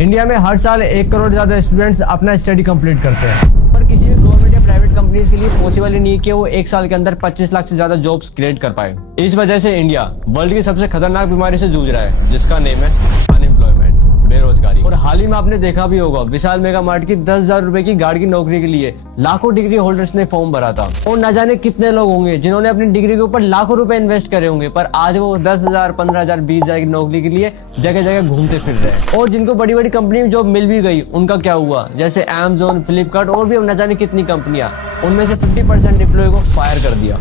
India में हर साल 1 करोड़ से ज्यादा स्टूडेंट्स अपना स्टडी कंप्लीट करते हैं, पर किसी भी गवर्नमेंट या प्राइवेट कंपनीज के लिए पॉसिबल ही नहीं है कि वो एक साल के अंदर 25 लाख से ज्यादा जॉब्स क्रिएट कर पाए। इस वजह से इंडिया वर्ल्ड की सबसे खतरनाक बीमारी से जूझ रहा है, जिसका नेम है अनएम्प्लॉयमेंट, बेरोजगारी। और हाल ही में आपने देखा भी होगा, विशाल मेगा मार्ट की 10,000 रुपए की गार्ड की नौकरी के लिए लाखों डिग्री होल्डर्स ने फॉर्म भरा था। और न जाने कितने लोग होंगे जिन्होंने अपनी डिग्री के ऊपर लाखों रुपए इन्वेस्ट करे होंगे, पर आज वो 10,000, 15,000, 20,000 की नौकरी के लिए जगह जगह घूमते फिर रहे हैं। और जिनको बड़ी बड़ी कंपनी में जॉब मिल भी गई, उनका क्या हुआ? जैसे Amazon, फ्लिपकार्ट और भी न जाने कितनी कंपनियां, उनमें से 50% एम्प्लॉय को फायर कर दिया।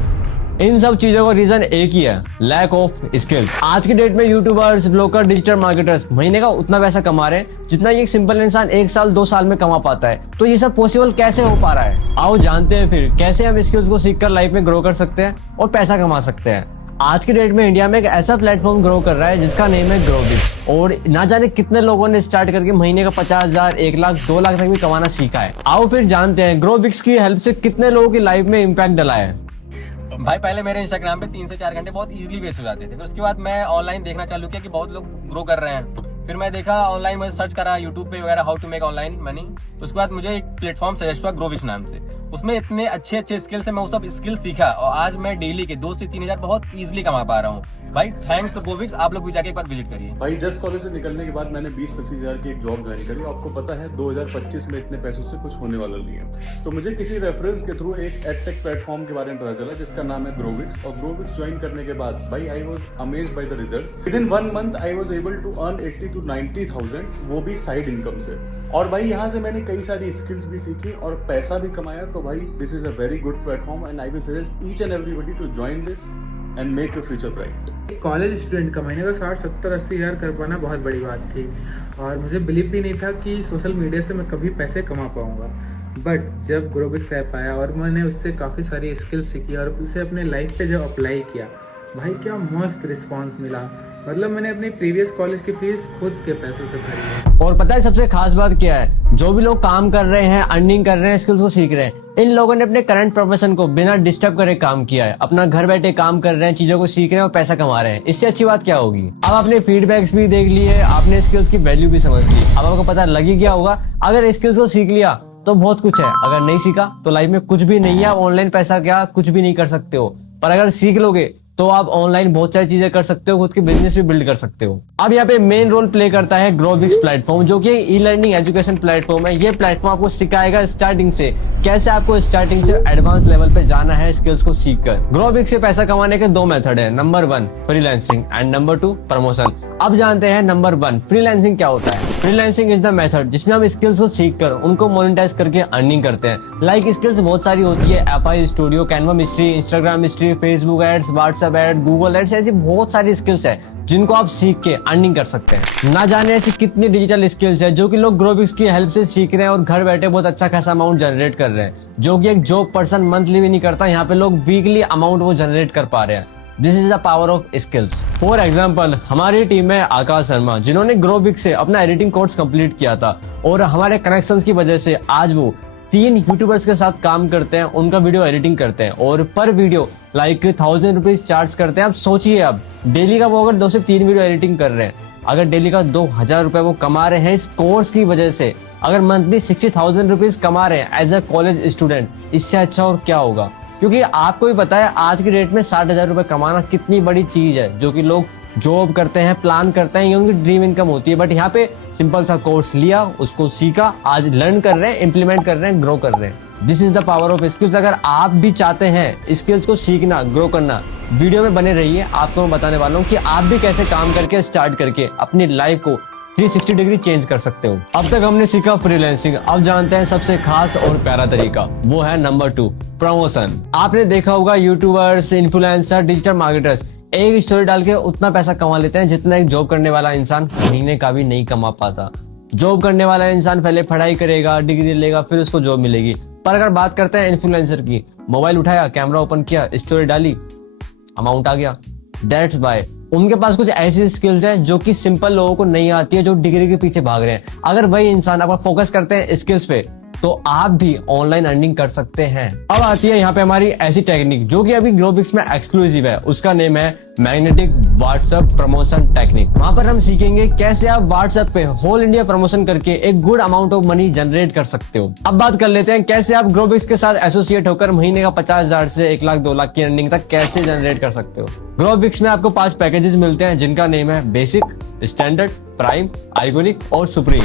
इन सब चीजों का रीजन एक ही है, लैक ऑफ स्किल्स। आज के डेट में यूट्यूबर्स, ब्लॉगर, डिजिटल मार्केटर्स महीने का उतना पैसा कमा रहे हैं जितना एक सिंपल इंसान 1 साल 2 साल में कमा पाता है। तो ये सब पॉसिबल कैसे हो पा रहा है? आओ जानते हैं फिर कैसे हम स्किल्स को सीखकर लाइफ में ग्रो कर सकते हैं और पैसा कमा सकते हैं। आज के डेट में इंडिया में एक ऐसा प्लेटफॉर्म ग्रो कर रहा है जिसका नेम है ग्रोबिक्स। और ना जाने कितने लोगों ने स्टार्ट करके महीने का 50,000, 1 लाख, 2 लाख तक भी कमाना सीखा है। आओ फिर जानते हैं ग्रोबिक्स की हेल्प से कितने लोगों की लाइफ में इम्पैक्ट डला है। भाई पहले मेरे इंस्टाग्राम पे 3 से 4 घंटे बहुत इजीली वेस्ट हो जाते थे। फिर उसके बाद मैं ऑनलाइन देखना चालू किया कि बहुत लोग ग्रो कर रहे हैं। फिर मैं देखा ऑनलाइन, मैं सर्च करा यूट्यूब पे वगैरह, how to make online money. उसके बाद मुझे एक प्लेटफॉर्म सजेस्ट हुआ ग्रोविक्स नाम से। उसमें इतने अच्छे अच्छे स्किल्स है, मैं वो सब स्किल सीखा और आज मैं डेली के 2 से 3 हजार बहुत इजीली कमा पा रहा हूँ। भाई थैंक्स टू ग्रोविक्स, आप लोग भी जाके एक बार विजिट करिए। भाई जस्ट कॉलेज से निकलने के बाद मैंने 20-25 हजार की एक जॉब ज्वाइन करी। आपको पता है 2025 में इतने पैसों से कुछ होने वाला नहीं है। तो मुझे किसी रेफरेंस के थ्रू एक एडटेक प्लेटफॉर्म के बारे में पता चला जिसका नाम है ग्रोविक्स। और ग्रोविक्स ज्वाइन करने के बाद भाई I was amazed by the results. Within 1 month I was able to earn 80 to 90,000, वो भी साइड इनकम से। और भाई यहाँ से मैंने कई सारी स्किल्स भी सीखी और पैसा भी कमाया। तो भाई this is a very good platform and I will suggest each and everybody to join this and make your future bright. एक कॉलेज स्टूडेंट का महीने का 60, 70, 80 हजार कर पाना बहुत बड़ी बात थी। और मुझे बिलीव भी नहीं था कि सोशल मीडिया से मैं कभी पैसे कमा पाऊंगा। बट जब ग्रोबिक्स ऐप आया और मैंने उससे काफ़ी सारी स्किल्स सीखी और उसे अपने लाइफ पे जब अप्लाई किया, भाई क्या मस्त रिस्पांस मिला। मतलब मैंने अपनी प्रीवियस कॉलेज की फीस खुद के पैसों से भरी है। और पता है सबसे खास बात क्या है? जो भी लोग काम कर रहे हैं, अर्निंग कर रहे हैं, स्किल्स को सीख रहे हैं, इन लोगों ने अपने करंट प्रोफेशन को बिना डिस्टर्ब करे काम किया है। अपना घर बैठे काम कर रहे हैं, चीजों को सीख रहे हैं और पैसा कमा रहे हैं। इससे अच्छी बात क्या होगी? अब आपने फीडबैक्स भी देख लिए, आपने स्किल्स की वैल्यू भी समझ ली। अब आपको पता लग ही गया होगा, अगर स्किल्स को सीख लिया तो बहुत कुछ है, अगर नहीं सीखा तो लाइफ में कुछ भी नहीं है। ऑनलाइन पैसा क्या कुछ भी नहीं कर सकते हो, पर अगर सीख लोगे तो आप ऑनलाइन बहुत सारी चीजें कर सकते हो, खुद की बिजनेस भी बिल्ड कर सकते हो। अब यहाँ पे मेन रोल प्ले करता है ग्रोबिक्स प्लेटफॉर्म, जो कि ई लर्निंग एजुकेशन प्लेटफॉर्म है। ये प्लेटफॉर्म आपको सिखाएगा स्टार्टिंग से कैसे आपको स्टार्टिंग से एडवांस लेवल पे जाना है स्किल्स को सीखकर। ग्रोबिक्स से पैसा कमाने के 2 मेथड है, number 1 freelancing and number 2 promotion. अब जानते हैं नंबर 1 फ्रीलांसिंग क्या होता है। फ्रीलांसिंग इज द मेथड जिसमें हम स्किल्स को सीखकर उनको मोनेटाइज करके अर्निंग करते हैं। लाइक स्किल्स बहुत सारी होती है, FI studio, Canva mastery, Instagram mastery, Facebook ads, WhatsApp ad, Google ads, ऐसी बहुत सारी स्किल्स है जिनको आप सीख के अर्निंग कर सकते हैं। ना जाने ऐसी कितनी डिजिटल स्किल्स है जो कि लोग ग्रोबिक्स की हेल्प से सीख रहे हैं और घर बैठे बहुत अच्छा खासा अमाउंट जनरेट कर रहे हैं, जो कि एक जॉब पर्सन मंथली भी नहीं करता। यहाँ पे लोग वीकली अमाउंट वो जनरेट कर पा रहे हैं। This is the power of skills. For example हमारी टीम में आकाश शर्मा, जिन्होंने ग्रोबिक्स से अपना एडिटिंग कोर्स कंप्लीट किया था और हमारे कनेक्शंस की वजह से आज वो 3 यूट्यूबर्स के साथ काम करते हैं, उनका वीडियो एडिटिंग करते हैं और पर वीडियो लाइक 1000 रुपीज चार्ज करते हैं। अब सोचिए, अब डेली का वो अगर 2 से 3 वीडियो एडिटिंग कर रहे हैं, अगर डेली का 2,000 रुपए वो कमा रहे हैं इस कोर्स की वजह से, अगर मंथली 60,000 रुपीज कमा रहे हैं एज अ कॉलेज स्टूडेंट, इससे अच्छा और क्या होगा? क्योंकि आपको भी पता है आज की डेट में 60,000 रुपए कमाना कितनी बड़ी चीज है, जो कि लोग जॉब करते हैं, प्लान करते हैं, ये उनकी ड्रीम इनकम होती है। बट यहाँ पे सिंपल सा कोर्स लिया, उसको सीखा, आज लर्न कर रहे हैं, इंप्लीमेंट कर रहे हैं, ग्रो कर रहे हैं। This is the power of skills. अगर आप भी चाहते हैं स्किल्स को सीखना, ग्रो करना, वीडियो में बने रहिए। आपको मैं बताने वाला हूँ कि आप भी कैसे काम करके स्टार्ट करके अपनी लाइफ को 360 डिग्री चेंज कर सकते हो। अब तक हमने सीखा फ्रीलांसिंग, अब जानते हैं सबसे खास और प्यारा तरीका, वो है नंबर 2 प्रमोशन। आपने देखा होगा यूट्यूबर्स, इन्फ्लुएंसर, डिजिटल मार्केटर्स एक स्टोरी डाल के उतना पैसा कमा लेते हैं जितना एक जॉब करने वाला इंसान महीने का भी नहीं कमा पाता। जॉब करने वाला इंसान पहले पढ़ाई करेगा, डिग्री लेगा, फिर उसको जॉब मिलेगी। पर अगर बात करते हैं इन्फ्लुएंसर की, मोबाइल उठाया, कैमरा ओपन किया, स्टोरी डाली, अमाउंट आ गया। दैट्स वाई उनके पास कुछ ऐसी स्किल्स हैं जो कि सिंपल लोगों को नहीं आती है, जो डिग्री के पीछे भाग रहे हैं। अगर वही इंसान अगर फोकस करते हैं स्किल्स पे, तो आप भी ऑनलाइन अर्निंग कर सकते हैं। अब आती है यहाँ पे हमारी ऐसी टेक्निक जो कि अभी ग्रोबिक्स में एक्सक्लूसिव है, उसका नेम है मैग्नेटिक व्हाट्सएप प्रमोशन टेक्निक। वहां पर हम सीखेंगे कैसे आप व्हाट्सएप पे होल इंडिया प्रमोशन करके एक good amount of money generate कर सकते हो। अब बात कर लेते हैं कैसे आप ग्रोबिक्स के साथ एसोसिएट होकर महीने का 50,000 से 1 लाख 2 लाख की अर्निंग तक कैसे जनरेट कर सकते हो। ग्रोबिक्स में आपको 5 पैकेजेस मिलते हैं जिनका नेम है बेसिक, स्टैंडर्ड, प्राइम, आइकॉनिक और सुप्रीम।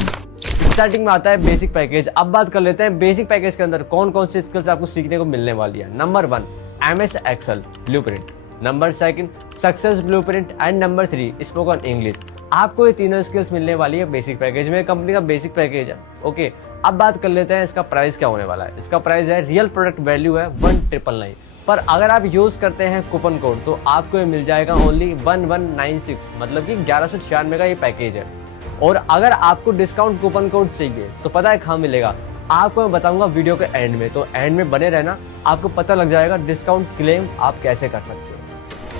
स्टार्टिंग में आता है बेसिक पैकेज। अब बात कर लेते हैं बेसिक पैकेज के अंदर कौन कौन सी स्किल्स आपको सीखने को मिलने वाली है। Number 1 MS Excel blueprint, number 2 success blueprint and number 3 spoken English. आपको ये तीनों स्किल्स मिलने वाली है बेसिक पैकेज में। कंपनी का बेसिक पैकेज है। ओके, अब बात कर लेते हैं इसका प्राइस क्या होने वाला है। इसका प्राइस है, रियल प्रोडक्ट वैल्यू है 1999, पर अगर आप यूज करते हैं कूपन कोड तो आपको ये मिल जाएगा ओनली 1196, मतलब कि 1196 का ये पैकेज है। और अगर आपको डिस्काउंट कूपन कोड चाहिए तो पता है कहाँ मिलेगा, आपको मैं बताऊंगा वीडियो के एंड में, तो एंड में बने रहना, आपको पता लग जाएगा डिस्काउंट क्लेम आप कैसे कर सकते हो।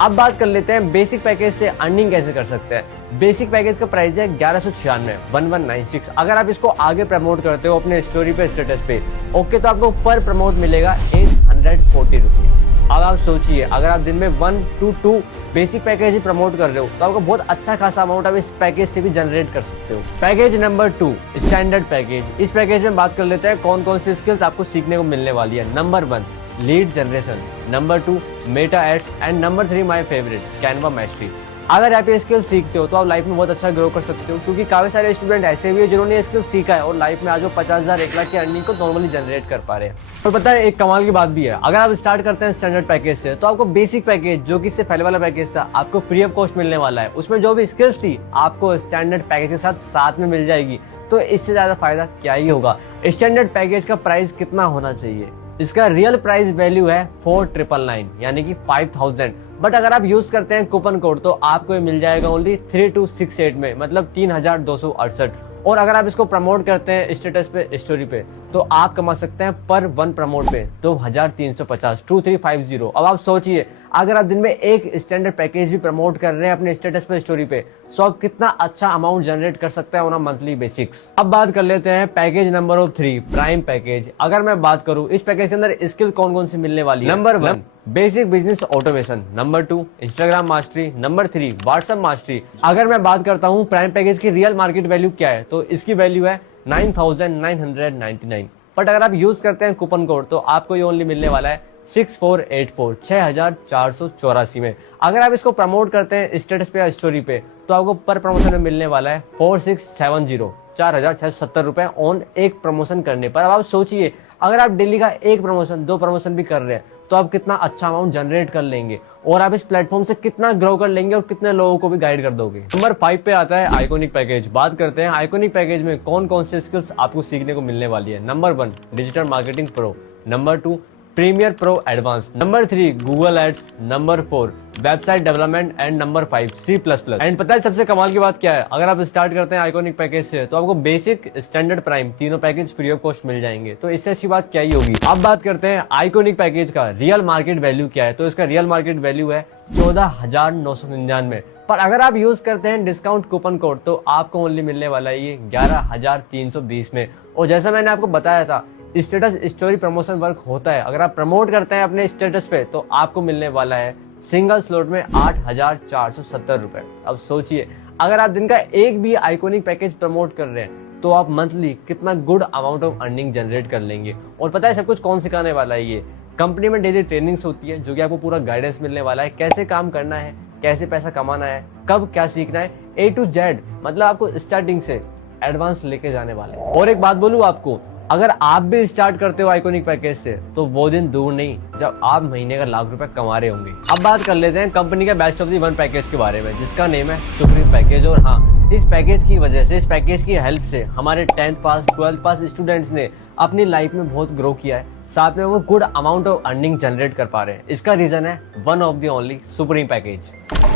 अब बात कर लेते हैं बेसिक पैकेज से अर्निंग कैसे कर सकते हैं। बेसिक पैकेज का प्राइस है 1196, 1196। अगर आप इसको आगे प्रमोट करते हो अपने स्टोरी पे, स्टेटस पे, ओके, तो आपको पर प्रमोट मिलेगा 840 रुपीज। अब आप सोचिए, अगर आप दिन में 1 to 2 basic package he promote कर रहे हो तो आपको बहुत अच्छा खासा अमाउंट आप इस पैकेज से भी जनरेट कर सकते हो। Package number 2 standard package. इस पैकेज में बात कर लेते हैं कौन कौन सी स्किल्स आपको सीखने को मिलने वाली है। Number 1 lead generation, number 2 Meta ads and number 3 my favourite Canva mastery. अगर आप ये स्किल सीखते हो तो आप लाइफ में बहुत अच्छा ग्रो कर सकते हो, क्योंकि काफी सारे स्टूडेंट ऐसे भी है जिन्होंने ये स्किल सीखा है और लाइफ में आज वो 50,000 1 लाख की अर्निंग को नॉर्मली जनरेट कर पा रहे हैं। और पता है एक कमाल की बात भी है, अगर आप स्टार्ट करते हैं स्टैंडर्ड पैकेज से तो आपको बेसिक पैकेज जो कि इससे पहले वाला पैकेज था आपको फ्री ऑफ कॉस्ट मिलने वाला है। उसमें जो भी स्किल्स थी आपको स्टैंडर्ड पैकेज के साथ में मिल जाएगी। तो इससे ज्यादा फायदा क्या ही होगा। स्टैंडर्ड पैकेज का प्राइस कितना होना चाहिए? इसका रियल प्राइस वैल्यू है 4999, यानी कि 5000। बट अगर आप यूज करते हैं कूपन कोड तो आपको ये मिल जाएगा ओनली 3268 में, मतलब 3268। और अगर आप इसको प्रमोट करते हैं स्टेटस पे, स्टोरी पे, तो आप कमा सकते हैं पर 1 प्रमोट पे 2350, 2350। अब आप सोचिए, अगर आप दिन में एक स्टैंडर्ड पैकेज भी प्रमोट कर रहे हैं अपने स्टेटस पे, स्टोरी पे, तो आप कितना अच्छा अमाउंट जनरेट कर सकते हैं ऑन अ मंथली बेसिक्स। अब बात कर लेते हैं पैकेज नंबर 3 प्राइम पैकेज। अगर मैं बात करूं इस पैकेज के अंदर स्किल कौन कौन सी मिलने वाली है। Number 1 basic business automation, number 2 Instagram mastery, number 3 WhatsApp mastery. अगर मैं बात करता हूं प्राइम पैकेज की रियल मार्केट वैल्यू क्या है, तो इसकी वैल्यू है 9999। बट अगर आप यूज करते हैं कूपन कोड तो आपको ये ओनली मिलने वाला है 6484, 6484 में। अगर आप इसको प्रमोट करते हैं स्टेटस पे या स्टोरी पे तो आपको पर प्रमोशन में मिलने वाला है 4670, 4670 रुपए ऑन एक प्रमोशन करने पर। अब आप सोचिए, अगर आप डेली का 1 प्रमोशन 2 प्रमोशन भी कर रहे हैं तो आप कितना अच्छा अमाउंट जनरेट कर लेंगे और आप इस प्लेटफॉर्म से कितना ग्रो कर लेंगे और कितने लोगों को भी गाइड कर दोगे। नंबर 5 पे आता है आइकॉनिक पैकेज। बात करते हैं आइकॉनिक पैकेज में कौन कौन से स्किल्स आपको सीखने को मिलने वाली है। Number 1 digital marketing pro, number 2 Premiere pro advance, number 3 Google ads, number 4 website development and number 5 C++। And पता है सबसे कमाल की बात क्या है, अगर आप स्टार्ट करते हैं आइकॉनिक पैकेज से तो आपको बेसिक, स्टैंडर्ड, प्राइम तीनों पैकेज फ्री ऑफ कॉस्ट मिल जाएंगे। तो इससे अच्छी बात क्या ही होगी। अब बात करते हैं आइकॉनिक पैकेज का रियल मार्केट वैल्यू क्या है। तो इसका रियल मार्केट वैल्यू है 14,999, पर अगर आप यूज करते हैं डिस्काउंट कूपन कोड तो आपको ओनली मिलने वाला है ये 11,320 में। और जैसा मैंने आपको बताया था, स्टेटस स्टोरी प्रमोशन वर्क होता है। अगर आप प्रमोट करते हैं अपने स्टेटस पे तो आपको मिलने वाला है सिंगल स्लॉट में 8,470 रुपए। अब सोचिए, अगर आप दिन का एक भी आइकॉनिक पैकेज प्रमोट कर रहे हैं तो आप मंथली कितना good amount of earning generate कर लेंगे। और पता है सब कुछ कौन सिखाने वाला है ये? कंपनी में डेली ट्रेनिंग्स होती है जो कि आपको पूरा गाइडेंस मिलने वाला है, कैसे काम करना है, कैसे पैसा कमाना है, कब क्या सीखना है, A to Z, मतलब आपको स्टार्टिंग से एडवांस लेके जाने वाले हैं। और एक बात बोलूं आपको, अगर आप भी स्टार्ट करते हो आइकॉनिक पैकेज से तो वो दिन दूर नहीं जब आप महीने का लाख रुपए कमा रहे होंगे। अब बात कर लेते हैं कंपनी के बेस्ट ऑफ दी 1 पैकेज के बारे में, जिसका नेम है सुप्रीम पैकेज। और हाँ, इस पैकेज की वजह से, इस पैकेज की हेल्प से हमारे 10th पास 12th पास स्टूडेंट्स ने अपनी लाइफ में बहुत ग्रो किया है, साथ में वो good amount of earning generate कर पा रहे हैं। इसका रीजन है one of the only supreme package.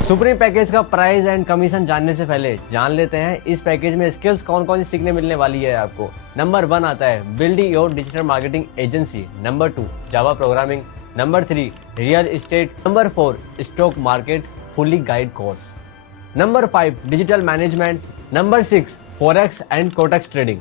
Supreme package का प्राइस एंड कमीशन जानने से पहले जान लेते हैं इस पैकेज में स्किल्स कौन कौन सी सीखने मिलने वाली है आपको। नंबर 1 आता है building your digital marketing agency, number 2 Java programming, number 3 real estate, number 4 stock market fully guide course, number 5 digital management, number 6 forex and Quotex trading,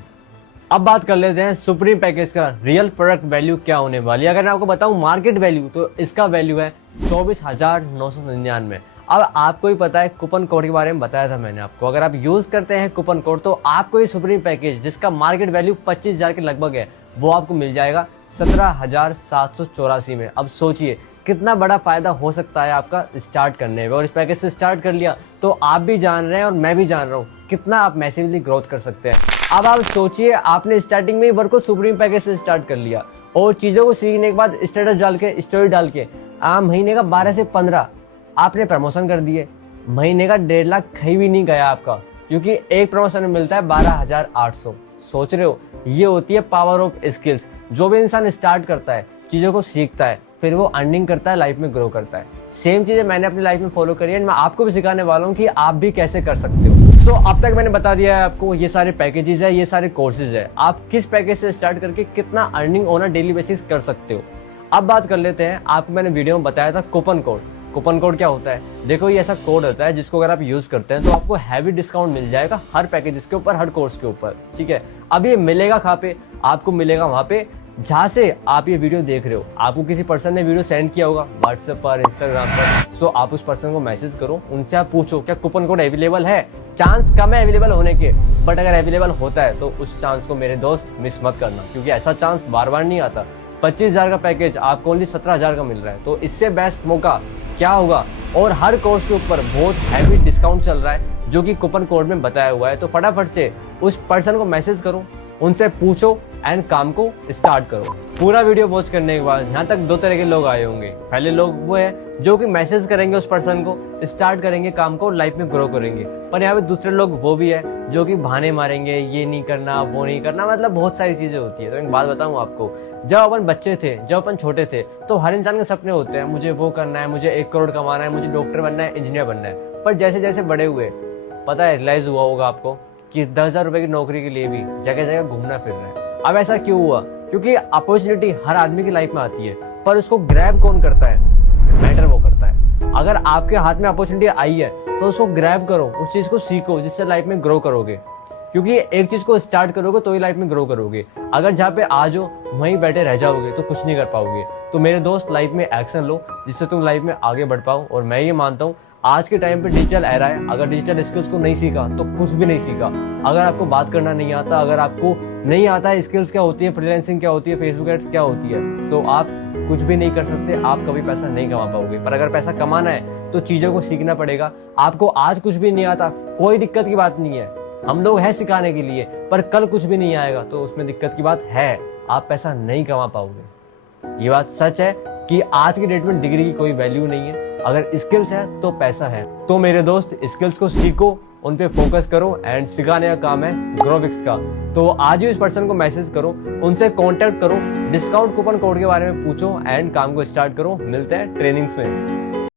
अब बात कर लेते हैं सुप्रीम पैकेज का रियल प्रोडक्ट वैल्यू क्या होने वाली है। अगर मैं आपको बताऊं मार्केट वैल्यू, तो इसका वैल्यू है 24,999। अब आपको ही पता है, कूपन कोड के बारे में बताया था मैंने आपको। अगर आप यूज करते हैं कूपन कोड तो आपको ये सुप्रीम पैकेज जिसका मार्केट वैल्यू 25,000 के लगभग है, वो आपको मिल जाएगा 17,784 में। अब सोचिए कितना बड़ा फायदा हो सकता है आपका स्टार्ट करने में। और इस पैकेज से स्टार्ट कर लिया तो आप भी जान रहे हैं और मैं भी जान रहा हूँ कितना आप मैसिवली ग्रोथ कर सकते हैं। अब आप सोचिए, आपने स्टार्टिंग में ही वर्क को सुप्रीम पैकेज से स्टार्ट कर लिया और चीजों को सीखने के बाद स्टेटस डाल के, स्टोरी डाल के महीने का 12 से 15 आपने प्रमोशन कर दिए। महीने का 1.5 लाख कहीं भी नहीं गया आपका, क्योंकि एक प्रमोशन में मिलता है 12,800। सोच रहे हो, ये होती है पावर ऑफ स्किल्स। जो भी इंसान स्टार्ट करता है, चीजों को सीखता है, फिर वो अर्निंग करता है, लाइफ में ग्रो करता है। सेम चीजें मैंने अपनी लाइफ में फॉलो करी है, मैं आपको भी सिखाने वाला हूँ कि आप भी कैसे कर सकते हो। तो अब तक मैंने बता दिया है आपको, ये सारे पैकेजेस है, ये सारे कोर्सेज है, आप किस पैकेज से स्टार्ट करके कितना earning on a daily basis कर सकते हो। अब बात कर लेते हैं, आपको मैंने वीडियो में बताया था कूपन कोड। कूपन कोड क्या होता है? देखो, ये ऐसा कोड होता है जिसको अगर आप यूज करते हैं तो आपको हैवी डिस्काउंट मिल जाएगा हर पैकेज के ऊपर, हर कोर्स के ऊपर। ठीक है, अब ये मिलेगा कहाँ पे? आपको मिलेगा वहां पे जहां से आप ये वीडियो देख रहे हो। आपको किसी पर्सन ने वीडियो सेंड किया होगा व्हाट्सएप पर, इंस्टाग्राम पर, सो आप उस पर्सन को मैसेज करो, उनसे आप पूछो क्या कूपन कोड अवेलेबल है। चांस कम है अवेलेबल होने के, बट अगर अवेलेबल होता है तो उस चांस को मेरे दोस्त मिस मत करना, क्योंकि ऐसा चांस बार बार नहीं आता। 25,000 का पैकेज आपको ओनली 17,000 का मिल रहा है, तो इससे बेस्ट मौका क्या होगा। और हर कोर्स के ऊपर बहुत हैवी डिस्काउंट चल रहा है जो कि कूपन कोड में बताया हुआ है। तो फटाफट से उस पर्सन को मैसेज करो, उनसे पूछो एंड काम को स्टार्ट करो। पूरा वीडियो वॉच करने के बाद यहाँ तक 2 तरह के लोग आए होंगे। पहले लोग वो है जो कि मैसेज करेंगे उस पर्सन को, स्टार्ट करेंगे काम को, लाइफ में ग्रो करेंगे। पर यहाँ पे दूसरे लोग वो भी है जो कि बहाने मारेंगे, ये नहीं करना, वो नहीं करना, मतलब बहुत सारी चीजें होती है। तो एक बात बताऊं आपको, जब अपन बच्चे थे, जब अपन छोटे थे, तो हर इंसान के सपने होते हैं, मुझे वो करना है, मुझे 1 करोड़ कमाना है, मुझे डॉक्टर बनना है, इंजीनियर बनना है। पर जैसे जैसे बड़े हुए, पता है, रियलाइज हुआ होगा आपको कि 10,000 रुपए की नौकरी के लिए भी जगह जगह घूमना फिरना है। अब ऐसा क्यों हुआ? क्योंकि अपॉर्चुनिटी हर आदमी की लाइफ में आती है, पर उसको ग्रैब कौन करता है, मैटर वो करता है। अगर आपके हाथ में अपॉर्चुनिटी आई है तो उसको ग्रैब करो, उस चीज को सीखो जिससे लाइफ में ग्रो करोगे। क्योंकि एक चीज को स्टार्ट करोगे तो ही लाइफ में ग्रो करोगे। अगर जहाँ पे आज हो वहीं बैठे रह जाओगे तो कुछ नहीं कर पाओगे। तो मेरे दोस्त, लाइफ में एक्शन लो जिससे तुम लाइफ में आगे बढ़ पाओ। और मैं ये मानता हूँ आज के टाइम पे डिजिटल एरा है, अगर डिजिटल स्किल्स को नहीं सीखा तो कुछ भी नहीं सीखा। अगर आपको बात करना नहीं आता, अगर आपको नहीं आता है स्किल्स क्या होती है, फ्रीलांसिंग क्या होती है, फेसबुक एड्स क्या होती है, तो आप कुछ भी नहीं कर सकते, आप कभी पैसा नहीं कमा पाओगे। पर अगर पैसा कमाना है तो चीजों को सीखना पड़ेगा। आपको आज कुछ भी नहीं आता, कोई दिक्कत की बात नहीं है, हम लोग हैं सिखाने के लिए। पर कल कुछ भी नहीं आएगा तो उसमें दिक्कत की बात है, आप पैसा नहीं कमा पाओगे। ये बात सच है कि आज की डेट में डिग्री की कोई वैल्यू नहीं है, अगर स्किल्स है तो पैसा है। तो मेरे दोस्त, स्किल्स को सीखो, उन पे फोकस करो एंड सिखाने का काम है ग्रोविक्स का। तो आज ही उस पर्सन को मैसेज करो, उनसे कांटेक्ट करो, डिस्काउंट कूपन कोड के बारे में पूछो एंड काम को स्टार्ट करो। मिलते हैं ट्रेनिंग्स में।